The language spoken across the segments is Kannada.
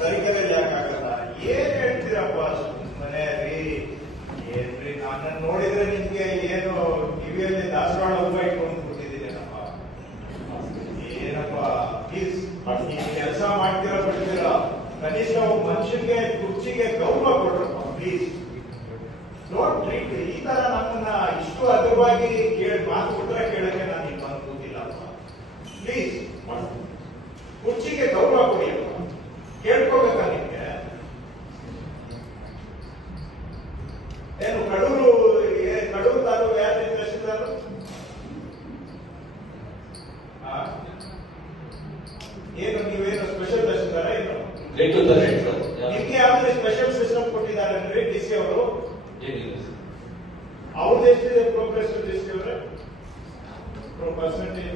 ತರೀಕೆರೆಯಲ್ಲಿ ಯಾಕಾಗಲ್ಲ ಏನ್ ಹೇಳ್ತೀರಪ್ಪ ಸುಮ್ಮನೆ ರೀ ಏನ್ರಿ ನನ್ನ ನೋಡಿದ್ರೆ ನಿಮ್ಗೆ ಏನು ಕಿವಿಯಲ್ಲಿ ದಾಸವಾಳ ಹೂವ ಇಟ್ಕೊಂಡು ಏನಪ್ಪ ಪ್ಲೀಸ್ ಕೆಲಸ ಮಾಡ್ತೀರಾ ಬಿಡ್ತೀರ? ಕನಿಷ್ಠ ಒಬ್ಬ ಮನುಷ್ಯನ್ಗೆ, ಕುರ್ಚಿಗೆ ಗೌರವ ಕೊಡ್ರಪ್ಪ ಪ್ಲೀಸ್ ಡೋಂಟ್ ಟ್ರೀಟ್ ಈ ತರ ನಮ್ಮನ್ನ ಇಷ್ಟು ಅದ್ರವಾಗಿ ಕೇಳಿ, ಮಾತು ಕೊಟ್ಟರೆ ಕೇಳಕ್ಕೆ ನಾನು ನಿಮ್ಗೆ ಬಂದು ಕೂತಿಲ್ಲಪ್ಪ ಪ್ಲೀಸ್ ಕುರ್ಚಿಗೆ ಗೌರವ ಕೊಡಿಯಪ್ಪ ಕೇಳ್ಕೋಬೇಕಾ ನಿಮ್ಗೆ ಏನು ಕಡೂರು ಏ- ಕಡೂರು ತಾಲೂಕು ಯಾರು ತಹಶೀಲ್ದಾರ್ ಏನು ನೀವೇನು ಸ್ಪೆಷಲ್ ತಹಶೀಲ್ದಾರ ಏನು? ರೇಟ್ ಅಂತ ರೇಟ್ ಸರ್ ನಿಮ್ಗೆ ಯಾವ್ದು ಸ್ಪೆಷಲ್ ಸಿಸ್ಟಮ್ ಕೊಟ್ಟಿದ್ದಾರೆ ಅಂದ್ರೆ ಡಿ ಸಿ ಅವರು? ಏನಿಲ್ಲ. ಸರ್ ಅವ್ರದ್ದು ಎಷ್ಟಿದೆ? ಪ್ರೋಗ್ರೆಸ್ ಡಿ ಸಿ ಅವರೇ ಪರ್ಸೆಂಟೇಜ್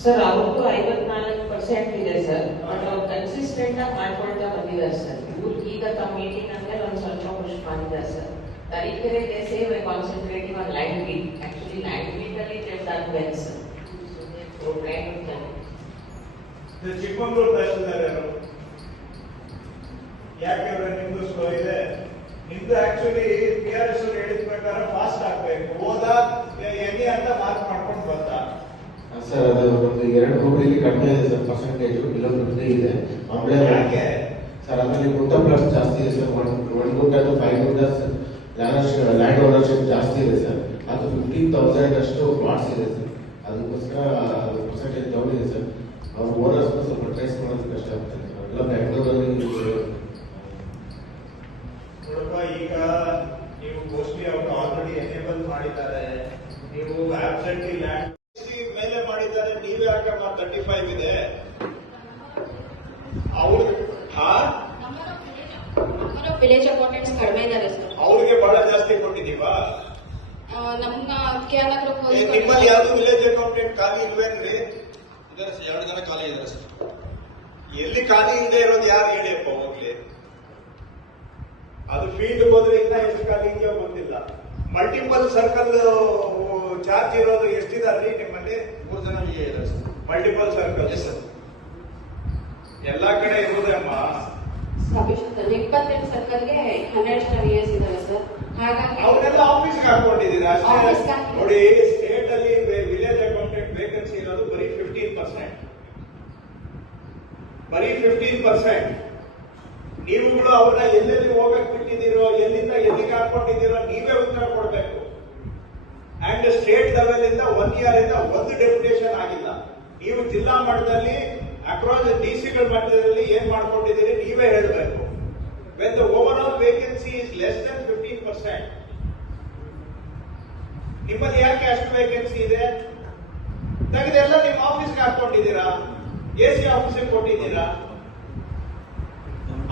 ಸರ್ ಅವತ್ತು ಐವತ್ನಾಲ್ಕು ಪರ್ಸೆಂಟ್ ಇದೆ ಸರ್ ಬಟ್ ಅವ್ರು ಕನ್ಸಿಸ್ಟೆಂಟ್ ಆಗಿ ಮಾಡ್ಕೊಳ್ತಾ ಬಂದಿದ್ದಾರೆ ಸರ್ ಇವ್ರು ಈಗ ತಮ್ಮ ಮೀಟಿಂಗ್ ಅಂದ್ರೆ ಒಂದು ಸ್ವಲ್ಪ ಪುಷ್ ಮಾಡಿದ್ದಾರೆ sir Tarikere they save concentrating on land beat actually land beat ಅಲ್ಲಿ ದೇವ್ ಸರ್ ಚಿಕ್ಕಮಗಳೂರು ತಹಶೀಲ್ದಾರ್ ಯಾರು? ಯಾಕೆ ನಿಮ್ದು ಸ್ಲೋ ಇದೆ? ನಿಮ್ದು ಆಕ್ಚುಲಿ ಪಿ ಆರ್ ಎಸ್ ಹೇಳಿದ ಪ್ರಕಾರ ಫಾಸ್ಟ್ ಆಗ್ಬೇಕು. ಎನಿ ಅಂತ ಮಾರ್ಕ್ ಸರ್ ಅದು ಒಂದು ಎರಡು ರೂಪಾಯಿಗೆ ಕಡಿಮೆ ಇದೆ ಸರ್ ಪರ್ಸೆಂಟೇಜ್ ಇಲ್ಲೊಂದು ವೃದ್ಧಿ ಇದೆ. ಆಮೇಲೆ ಯಾಕೆ? ಸರ್ ಆಮೇಲೆ ಗುಂಟ ಪ್ಲಸ್ ಜಾಸ್ತಿ ಇದೆ sir one one gunta two five gunta land ownership ಜಾಸ್ತಿ ಇದೆ ಸರ್ ಅದು ಫಿಫ್ಟೀನ್ ತೌಸಂಡ್ ಅಷ್ಟು ಪ್ಲಾಟ್ಸ್ ಇದೆ ಸರ್ ಅದಕ್ಕೋಸ್ಕರ ಪರ್ಸೆಂಟೇಜ್ ಡೌನ್ ಇದೆ ಸರ್ ಅವ್ರ ಓನರ್ಸ್ ಸ್ವಲ್ಪ ಟ್ರೇಸ್ ಮಾಡೋದು ಕಷ್ಟ ಆಗ್ತದೆ ಸರ್ ಎಲ್ಲ ಬ್ಯಾಂಗ್ಳೂರಲ್ಲಿ ನೋಡಪ್ಪ ಈಗ ನೀವು ಗೋಷ್ಠಿ ಅವರು ಆಲ್ರೆಡಿ ಎನೇಬಲ್ ಮಾಡಿದ್ದಾರೆ ನೀವು ಆಬ್ಸೆಂಟಿ ಲ್ಯಾಂಡ್ ಮೇಲೆ ಮಾಡಿದ್ದಾರೆ ನೀವೇ ಯಾಕಮ್ಮ ತರ್ಟಿ ಫೈವ್ ಇದೆ ಅವ್ರು ಹಾ ನಮ್ಮ ವಿಲೇಜ್ ಅಕೌಂಟೆಂಟ್ಸ್ ಕಡಿಮೆ ಇದ್ದಾರೆ ಸರ್ ಅವ್ರಿಗೆ ಬಹಳ ಜಾಸ್ತಿ ಕೊಟ್ಟಿದೀವಾ ನಮ್ಮ ಕೆ ಆರ್ ನಿಮ್ಮಲ್ಲಿ ಯಾವ್ದು ವಿಲೇಜ್ ಅಕೌಂಟೆಂಟ್ ಖಾಲಿ ಇಲ್ವೇನ್ರಿ? ಇದ್ದಾರೆ ಸರ್ ಎರಡು ಜನ ಖಾಲಿ ಇದ್ದಾರೆ ಸರ್ ಎಲ್ಲಿ ಖಾಲಿ ಇಲ್ಲದೆ ಇರೋದು ಯಾರು ಹೇಳಿಪ್ಪ ಹೋಗ್ಲಿ ಅದು ಫೀಲ್ಡ್ ಹೋದ್ರೆ ಇನ್ನ ಎಷ್ಟು ಖಾಲಿ ಇದೆಯೋ ಗೊತ್ತಿಲ್ಲ. ಮಲ್ಟಿಪಲ್ ಸರ್ಕಲ್ ಚಾರ್ಜ್ ಇರೋದು ಎಷ್ಟಿದಾರ್ರಿ ನಿಮ್ಮಲ್ಲಿ? ಮೂರು ಜನ ಮಲ್ಟಿಪಲ್ ಸರ್ಕಲ್ ಎಸ್ ಸರ್ ಎಲ್ಲಾ ಕಡೆ ಇರೋದೇ ಅಮ್ಮ. ಸಫಿಷಿಯಂಟ್ ಇಪ್ಪತ್ತೆಂಟು ಸರ್ಕಲ್ಗೆ ಹನ್ನೆರಡು ಜನ ವಿ ಎಸ್ ಇದ್ದಾರೆ ಸರ್. ಹಾಗಾಗಿ ಅವನ್ನೆಲ್ಲ ಆಫೀಸ್ಗೆ ಹಾಕೊಂಡಿದ್ದೀರಾ ಅಷ್ಟೇ. ನೋಡಿ ಸ್ಟೇಟ್ ಅಲ್ಲಿ ವಿಲೇಜ್ ಅಕೌಂಟೆಂಟ್ ವೇಕೆನ್ಸಿ ಇರೋದು ಬರೀ ಫಿಫ್ಟೀನ್ ಪರ್ಸೆಂಟ್ ಬರೀ ಫಿಫ್ಟೀನ್ ಪರ್ಸೆಂಟ್ ನೀವುಗಳು ಅವ್ರನ್ನ ಎಲ್ಲೆಲ್ಲಿ ಹೋಗಕ್ ಬಿಟ್ಟಿದ್ದೀರೋ ಎಲ್ಲಿಂದ ಎಲ್ಲಿಗೆ ಹಾಕೊಂಡಿದ್ದೀರೋ ನೀವೇ ಉತ್ತರ ಕೊಡಬೇಕು. ಅಂಡ್ ಸ್ಟೇಟ್ ಲೆವೆಲ್ ಇಂದ ಒನ್ ಇಯರ್ ಇಂದ ಒಂದು ಡೆಪ್ಯುಟೇಷನ್ ಆಗಿಲ್ಲ. ನೀವು ಜಿಲ್ಲಾ ಮಟ್ಟದಲ್ಲಿ ಅಕ್ರಾಸ್ ಡಿಸಿಗಳ ಮಟ್ಟದಲ್ಲಿ ಏನ್ ಮಾಡ್ಕೊಂಡಿದ್ದೀರಿ, ನೀವೇ ಹೇಳಬೇಕು. When the overall vacancy is less than fifteen percent ನಿಮ್ಮಲ್ಲಿ ಯಾಕೆ ಅಷ್ಟು ವೇಕೆನ್ಸಿ ಇದೆ? ತೆಗೆದೆಲ್ಲ ನಿಮ್ಮ ಆಫೀಸ್ಗೆ ಹಾಕೊಂಡಿದ್ದೀರಾ? ಎ ಸಿ ಆಫೀಸಿಗೆ ಕೊಟ್ಟಿದ್ದೀರಾ?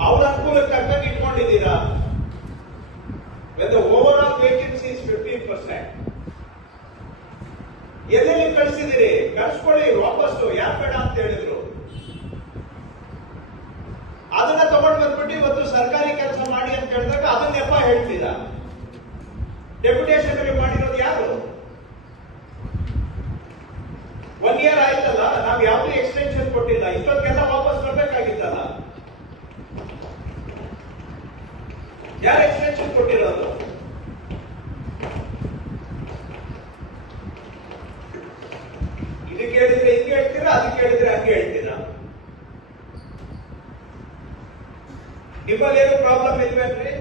ಅವ್ರ ಅನುಕೂಲಕ್ಕೆ ತಕ್ಕಂಗೆ ಇಟ್ಕೊಂಡಿದ್ದೀರಾ when the overall vacancy is fifteen percent ಎಲ್ಲೆಲ್ಲಿ ಕಳಿಸಿದಿರಿ ಕಳ್ಸ್ಕೊಳ್ಳಿ, ವಾಪಸ್ಸು. ಯಾಕೆ ಬೇಡ ಅಂತ ಹೇಳಿದ್ರು ಅದನ್ನ ತಗೊಂಡ್ ಬಂದ್ಬಿಟ್ಟು ಇವತ್ತು ಸರ್ಕಾರಿ ಕೆಲಸ ಮಾಡಿ ಅದನ್ನೆಪ್ಪ ಹೇಳ್ತೀರ? ಡೆಪ್ಯುಟೇಷನ್ ಮಾಡಿರೋದು ಯಾರು? ಒನ್ ಇಯರ್ ಆಯ್ತಲ್ಲ, ನಾವು ಯಾವುದೇ ಎಕ್ಸ್ಟೆನ್ಷನ್ ಕೊಟ್ಟಿಲ್ಲ. ಇಷ್ಟೊತ್ತಿಗೆಲ್ಲ ವಾಪಸ್ ಬರ್ಬೇಕಾಗಿತ್ತಲ್ಲ? ಯಾರು ಎಕ್ಸ್ಟೆನ್ಷನ್ ಕೊಟ್ಟಿರೋದು? ಇದು ಕೇಳಿದ್ರೆ ಹಿಂಗೆ ಹೇಳ್ತೀರಾ ಅದಕ್ಕೆ ಹೇಳಿದ್ರೆ ಹಂಗೆ ಹೇಳ್ತೀರಾ? ನಿಮ್ಮಲ್ಲಿ ಏನು ಪ್ರಾಬ್ಲಮ್ ಇಲ್ವೇನ್ರಿ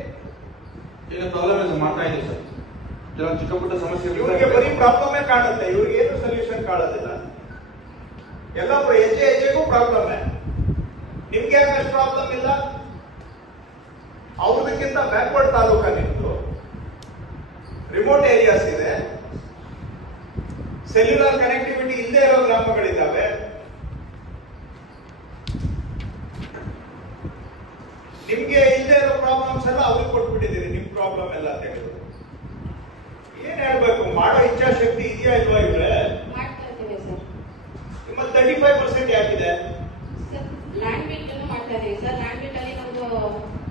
ಈಗ ಪ್ರಾಬ್ಲಮ್ ಇದೆ ಮಾಡ್ತಾ ಇದ್ದೀವಿ ಸರ್. ಕೆಲವೊಂದು ಚಿಕ್ಕ ಪುಟ್ಟ ಸಮಸ್ಯೆ ಇವರಿಗೆ ಬರೀ ಪ್ರಾಬ್ಲಮೇ ಕಾಣುತ್ತೆ. ಇವ್ರಿಗೆ ಏನು ಸೊಲ್ಯೂಷನ್ ಕಾಣೋದಿಲ್ಲ? ಎಲ್ಲ ಹೆಜ್ಜೆ ಹೆಜ್ಜೆಗೂ ಪ್ರಾಬ್ಲಮ್ ನಿಮ್ಗೆ ಯಾಕೆ ಅಷ್ಟು ಪ್ರಾಬ್ಲಮ್ ಇಲ್ಲ? ಅವ್ರದಕ್ಕಿಂತ ಬ್ಯಾಕ್ವರ್ಡ್ ತಾಲೂಕ ನಿಮ್ದು? ರಿಮೋಟ್ ಏರಿಯಾಸ್ ಇದೆ. ಸೆಲ್ಯುಲರ್ ಕನೆಕ್ಟಿವಿಟಿ ಇಲ್ಲದೆ ಇರೋ ಗ್ರಾಮಗಳಿದ್ದಾವೆ ನಿಮ್ಗೆ ಇಲ್ಲದೆ ಇರೋ ಪ್ರಾಬ್ಲಮ್ಸ್ ಎಲ್ಲ ಅವ್ರಿಗೆ ಕೊಟ್ಬಿಟ್ಟಿದ್ದೀರಿ ನಿಮ್ ಪ್ರಾಬ್ಲಮ್ ಎಲ್ಲ ತೆಗೆದು ಏನ್ ಹೇಳ್ಬೇಕು? ಮಾಡೋ ಇಚ್ಛಾಶಕ್ತಿ ಇದೆಯಾ ಇಲ್ವಾ ಇವ್ರೆ? ನಿಮ್ಮಲ್ಲಿ ತರ್ಟಿ ಫೈವ್ ಪರ್ಸೆಂಟ್ ಯಾಕಿದೆ? ಸರ್ ಲ್ಯಾಂಡ್ ಬಿಟ್ ಮಾಡ್ತಾ ಇದೀವಿ ಸರ್. ಲ್ಯಾಂಡ್ ಬಿಟ್ ಅಲ್ಲಿ ನಮ್ದು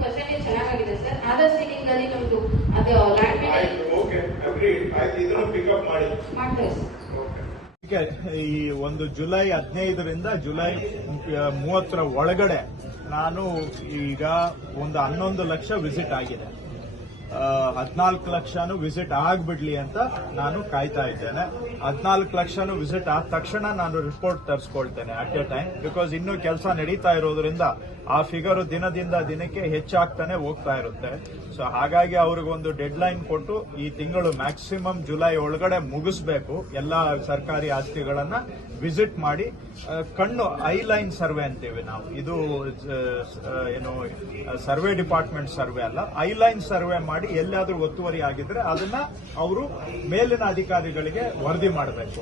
ಪರ್ಸೆಂಟೇಜ್ ಚೆನ್ನಾಗಿದೆ ಸರ್. ಆದರ್ ಸೀಲಿಂಗ್ ಅಲ್ಲಿ ನಮ್ದು ಅದು ಲ್ಯಾಂಡ್ ಬಿಟ್ ಓಕೆ ಅಗ್ರಿ ಆಯ್ತು ಇದನ್ನು ಪಿಕಪ್ ಮಾಡಿ. ಮಾಡ್ತೇವೆ ಸರ್. ಈ ಒಂದು ಜುಲೈ ಹದಿನೈದರಿಂದ ಜುಲೈ ಮೂವತ್ತರ ಒಳಗಡೆ ನಾನು ಈಗ ಒಂದು ಹನ್ನೊಂದು ಲಕ್ಷ ವಿಸಿಟ್ ಆಗಿದೆ. ಹದಿನಾಲ್ಕು ಲಕ್ಷನು ವಿಸಿಟ್ ಆಗ್ಬಿಡ್ಲಿ ಅಂತ ನಾನು ಕಾಯ್ತಾ ಇದ್ದೇನೆ. ಹದಿನಾಲ್ಕು ಲಕ್ಷನು ವಿಸಿಟ್ ಆದ ತಕ್ಷಣ ನಾನು ರಿಪೋರ್ಟ್ ತರಿಸ್ಕೊಳ್ತೇನೆ ಅಟ್ ಎ ಟೈಮ್, ಬಿಕಾಸ್ ಇನ್ನೂ ಕೆಲಸ ನಡೀತಾ ಇರೋದ್ರಿಂದ ಆ ಫಿಗರ್ ದಿನದಿಂದ ದಿನಕ್ಕೆ ಹೆಚ್ಚಾಗ್ತಾನೆ ಹೋಗ್ತಾ ಇರುತ್ತೆ. ಸೊ ಹಾಗಾಗಿ ಅವ್ರಿಗೊಂದು ಡೆಡ್ ಲೈನ್ ಕೊಟ್ಟು ಈ ತಿಂಗಳು ಮ್ಯಾಕ್ಸಿಮಮ್ ಜುಲೈ ಒಳಗಡೆ ಮುಗಿಸ್ಬೇಕು ಎಲ್ಲ ಸರ್ಕಾರಿ ಆಸ್ತಿಗಳನ್ನ ವಿಸಿಟ್ ಮಾಡಿ ಕಣ್ಣು ಐ ಲೈನ್ ಸರ್ವೆ ಅಂತೀವಿ ನಾವು. ಇದು ಏನು ಸರ್ವೆ ಡಿಪಾರ್ಟ್ಮೆಂಟ್ ಸರ್ವೆ ಅಲ್ಲ. ಐ ಲೈನ್ ಸರ್ವೆ ಮಾಡಿ ಎಲ್ಲಾದ್ರೂ ಒತ್ತುವರಿ ಆಗಿದ್ರೆ ಅದನ್ನ ಅವರು ಮೇಲಿನ ಅಧಿಕಾರಿಗಳಿಗೆ ವರದಿ ಮಾಡಬೇಕು.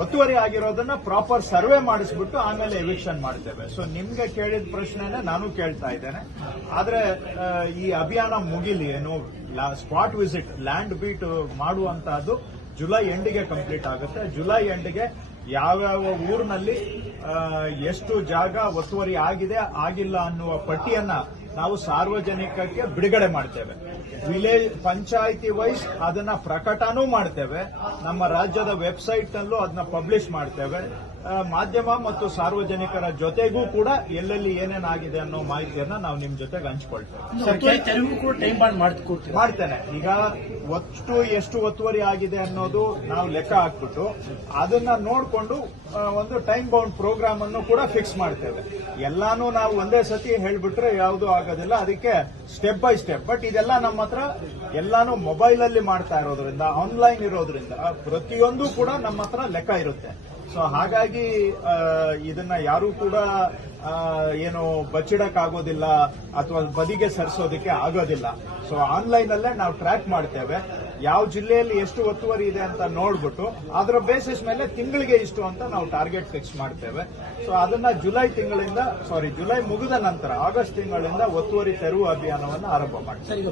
ಒತ್ತುವರಿ ಆಗಿರೋದನ್ನ ಪ್ರಾಪರ್ ಸರ್ವೆ ಮಾಡಿಸ್ಬಿಟ್ಟು ಆಮೇಲೆ ಎವಿಕ್ಷನ್ ಮಾಡ್ತೇವೆ. ಸೊ ನಿಮ್ಗೆ ಕೇಳಿದ ಪ್ರಶ್ನೆನೇ ನಾನು ಕೇಳ್ತಾ ಇದ್ದೇನೆ. ಆದ್ರೆ ಈ ಅಭಿಯಾನ ಮುಗಿಲಿ ಏನು? ಸ್ಪಾಟ್ ವಿಸಿಟ್ ಲ್ಯಾಂಡ್ ಬೀಟ್ ಮಾಡುವಂತಹದ್ದು ಜುಲೈ ಎಂಡಿಗೆ ಕಂಪ್ಲೀಟ್ ಆಗುತ್ತೆ. ಜುಲೈ ಎಂಡ್ಗೆ ಯಾವ್ಯಾವ ಊರಿನಲ್ಲಿ ಎಷ್ಟು ಜಾಗ ಒತ್ತುವರಿ ಆಗಿದೆ, ಆಗಿಲ್ಲ ಅನ್ನುವ ಪಟ್ಟಿಯನ್ನ ನಾವು ಸಾರ್ವಜನಿಕಕ್ಕೆ ಬಿಡುಗಡೆ ಮಾಡ್ತೇವೆ. ವಿಲೇಜ್ ಪಂಚಾಯಿತಿ ವೈಸ್ ಅದನ್ನ ಪ್ರಕಟನೂ ಮಾಡ್ತೇವೆ. ನಮ್ಮ ರಾಜ್ಯದ ವೆಬ್ಸೈಟ್ ನಲ್ಲೂ ಅದನ್ನ ಪಬ್ಲಿಷ್ ಮಾಡ್ತೇವೆ. ಮಾಧ್ಯಮ ಮತ್ತು ಸಾರ್ವಜನಿಕರ ಜೊತೆಗೂ ಕೂಡ ಎಲ್ಲೆಲ್ಲಿ ಏನೇನಾಗಿದೆ ಅನ್ನೋ ಮಾಹಿತಿಯನ್ನ ನಾವು ನಿಮ್ ಜೊತೆಗೆ ಹಂಚ್ಕೊಳ್ತೇವೆ. ಮಾಡ್ತೇನೆ. ಈಗ ಒಟ್ಟು ಎಷ್ಟು ಒತ್ತುವರಿ ಆಗಿದೆ ಅನ್ನೋದು ನಾವು ಲೆಕ್ಕ ಹಾಕ್ಬಿಟ್ಟು ಅದನ್ನ ನೋಡ್ಕೊಂಡು ಒಂದು ಟೈಮ್ ಬೌಂಡ್ ಪ್ರೋಗ್ರಾಮ್ ಅನ್ನು ಕೂಡ ಫಿಕ್ಸ್ ಮಾಡ್ತೇವೆ. ಎಲ್ಲಾನು ನಾವು ಒಂದೇ ಸತಿ ಹೇಳ್ಬಿಟ್ರೆ ಯಾವುದು ಆಗೋದಿಲ್ಲ. ಅದಕ್ಕೆ ಸ್ಟೆಪ್ ಬೈ ಸ್ಟೆಪ್ ಬಟ್ ಇದೆಲ್ಲ ನಮ್ಮ ಹತ್ರ ಎಲ್ಲಾನು ಮೊಬೈಲ್ ಅಲ್ಲಿ ಮಾಡ್ತಾ ಇರೋದ್ರಿಂದ ಆನ್ಲೈನ್ ಇರೋದ್ರಿಂದ ಪ್ರತಿಯೊಂದು ಕೂಡ ನಮ್ಮ ಹತ್ರ ಲೆಕ್ಕ ಇರುತ್ತೆ. ಸೊ ಹಾಗಾಗಿ ಇದನ್ನ ಯಾರು ಕೂಡ ಏನು ಬಚ್ಚಿಡಕ್ಕಾಗೋದಿಲ್ಲ ಅಥವಾ ಬದಿಗೆ ಸರಿಸೋದಕ್ಕೆ ಆಗೋದಿಲ್ಲ. ಸೊ ಆನ್ಲೈನ್ ಅಲ್ಲೇ ನಾವು ಟ್ರ್ಯಾಕ್ ಮಾಡ್ತೇವೆ. ಯಾವ ಜಿಲ್ಲೆಯಲ್ಲಿ ಎಷ್ಟು ಒತ್ತುವರಿ ಇದೆ ಅಂತ ನೋಡ್ಬಿಟ್ಟು, ಅದರ ಬೇಸಿಸ್ ಮೇಲೆ ತಿಂಗಳಿಗೆ ಇಷ್ಟು ಅಂತ ನಾವು ಟಾರ್ಗೆಟ್ ಫಿಕ್ಸ್ ಮಾಡ್ತೇವೆ. ಸೊ ಅದನ್ನ ಜುಲೈ ತಿಂಗಳಿಂದ ಸಾರಿ ಜುಲೈ ಮುಗಿದ ನಂತರ, ಆಗಸ್ಟ್ ತಿಂಗಳಿಂದ ಒತ್ತುವರಿ ತೆರವು ಅಭಿಯಾನವನ್ನು ಆರಂಭ ಮಾಡ್ತೇವೆ.